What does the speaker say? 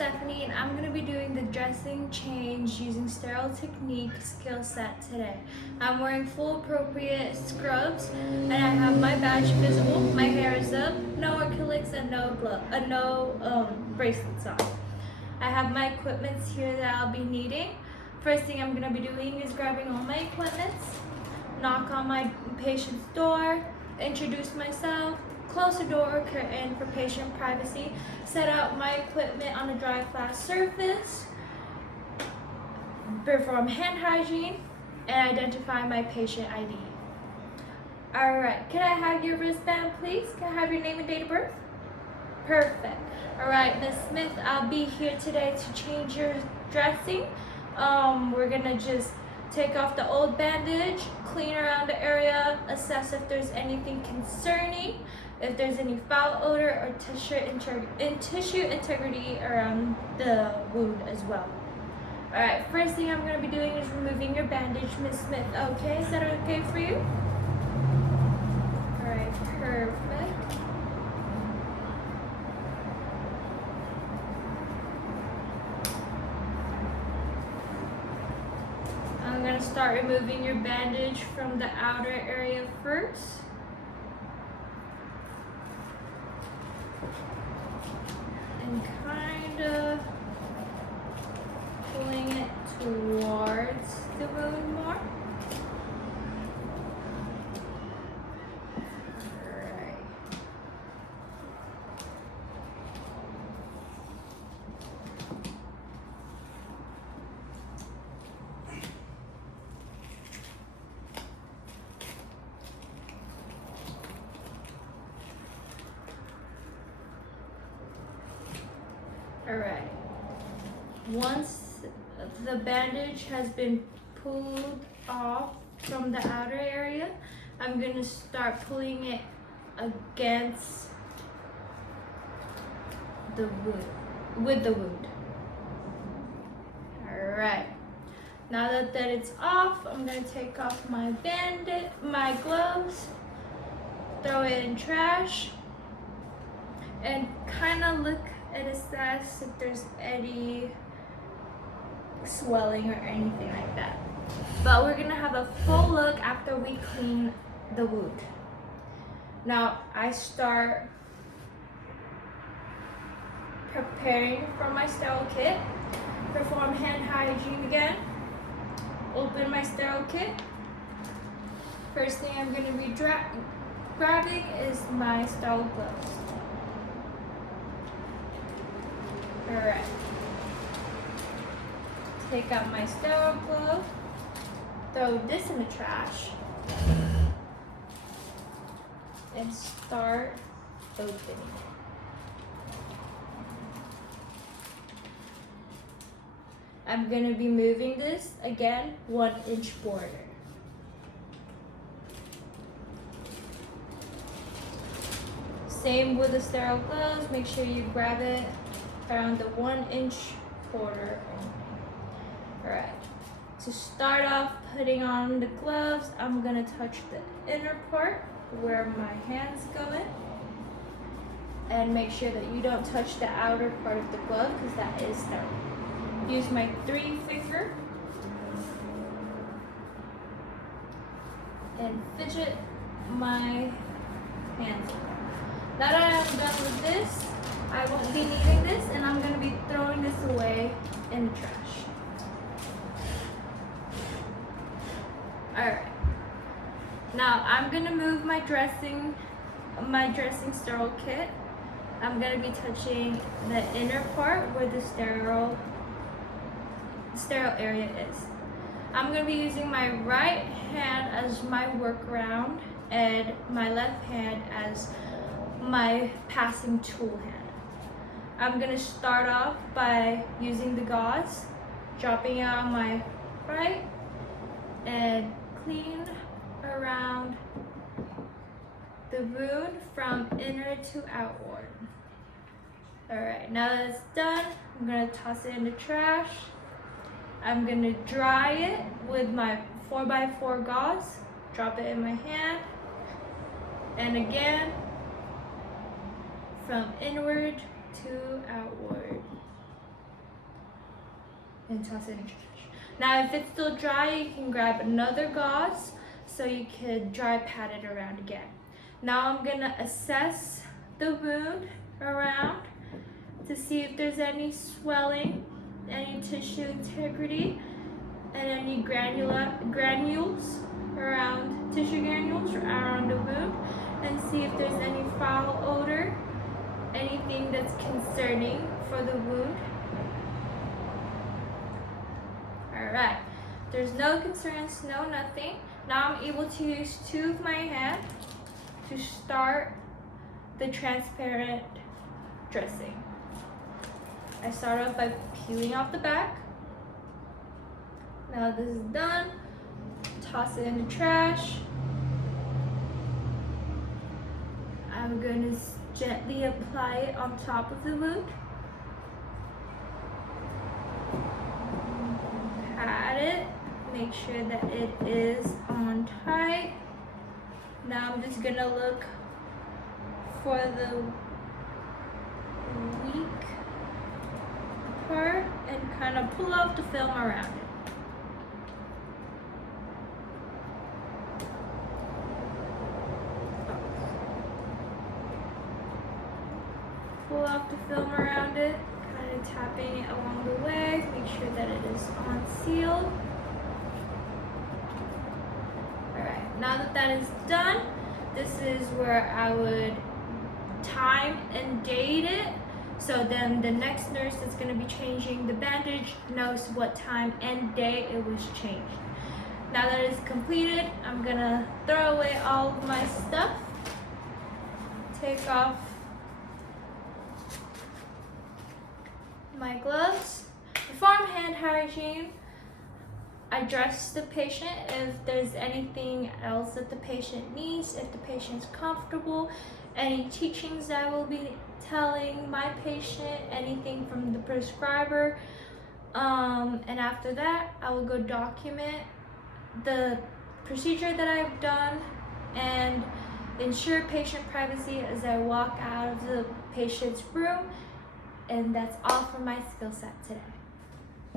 Stephanie, and I'm going to be doing the dressing change using sterile technique skill set today. I'm wearing full appropriate scrubs, and I have my badge visible. My hair is up, no acrylics, and no bracelets on. I have my equipments here that I'll be needing. First thing I'm going to be doing is grabbing all my equipments, knock on my patient's door, introduce myself, close the door or curtain for patient privacy, set out my equipment on a dry flat surface, perform hand hygiene, and identify my patient ID. Alright, can I have your wristband please? Can I have your name and date of birth? Perfect. Alright, Miss Smith, I'll be here today to change your dressing. We're gonna just take off the old bandage, clean around the area, assess if there's anything concerning, if there's any foul odor or tissue integrity around the wound as well. Alright, first thing I'm going to be doing is removing your bandage, Miss Smith. Okay, is that okay for you? Alright, perfect. I'm going to start removing your bandage from the outer area first. And kind of pulling it towards the wound more. Alright. Alright, once the bandage has been pulled off from the outer area, I'm going to start pulling it against the wound, with the wound. Alright, now that it's off, I'm going to take off my my gloves, throw it in trash, and kind of look and assess if there's any swelling or anything like that. But we're gonna have a full look after we clean the wound. Now I start preparing for my sterile kit, perform hand hygiene again, open my sterile kit. First thing I'm gonna be grabbing is my sterile gloves. Alright, take out my sterile glove, throw this in the trash, and start opening it. I'm going to be moving this again 1 inch border. Same with the sterile gloves, make sure you grab it around the 1 inch border only. Alright, to start off putting on the gloves, I'm gonna touch the inner part where my hands go in, and make sure that you don't touch the outer part of the glove because that is sterile. Use my 3 finger and fidget my hands. Now that I'm done with this, I won't be needing this, and I'm going to be throwing this away in the trash. Alright. Now I'm going to move my dressing sterile kit. I'm going to be touching the inner part where the sterile area is. I'm going to be using my right hand as my workaround and my left hand as my passing tool hand. I'm going to start off by using the gauze, dropping it on my right, and clean around the wound from inner to outward. Alright, now that it's done, I'm going to toss it in the trash. I'm going to dry it with my 4x4 gauze, drop it in my hand, and again, from inward to outward. and toss it in the trash. Now if it's still dry, you can grab another gauze so you could dry pat it around again. Now I'm gonna assess the wound around to see if there's any swelling, any tissue integrity, and any granules around, tissue granules around the wound, and see if there's any foul odor, anything that's concerning for the wound. Alright, there's no concerns, no nothing. Now I'm able to use two of my hands to start the transparent dressing. I start off by peeling off the back. Now this is done, toss it in the trash. I'm going to gently apply it on top of the wound. Pat it, make sure that it is on tight. Now I'm just gonna look for the weak part and kind of pull out the film around it. Pull off the film around it, kind of tapping it along the way, make sure that it is on seal. Alright, now that that is done, this is where I would time and date it, so then the next nurse that's going to be changing the bandage knows what time and day it was changed. Now that it's completed, I'm going to throw away all of my stuff, take off my gloves, perform hand hygiene. I dress the patient if there's anything else that the patient needs, if the patient's comfortable, any teachings I will be telling my patient, anything from the prescriber. And after that, I will go document the procedure that I've done and ensure patient privacy as I walk out of the patient's room. And that's all for my skill set today.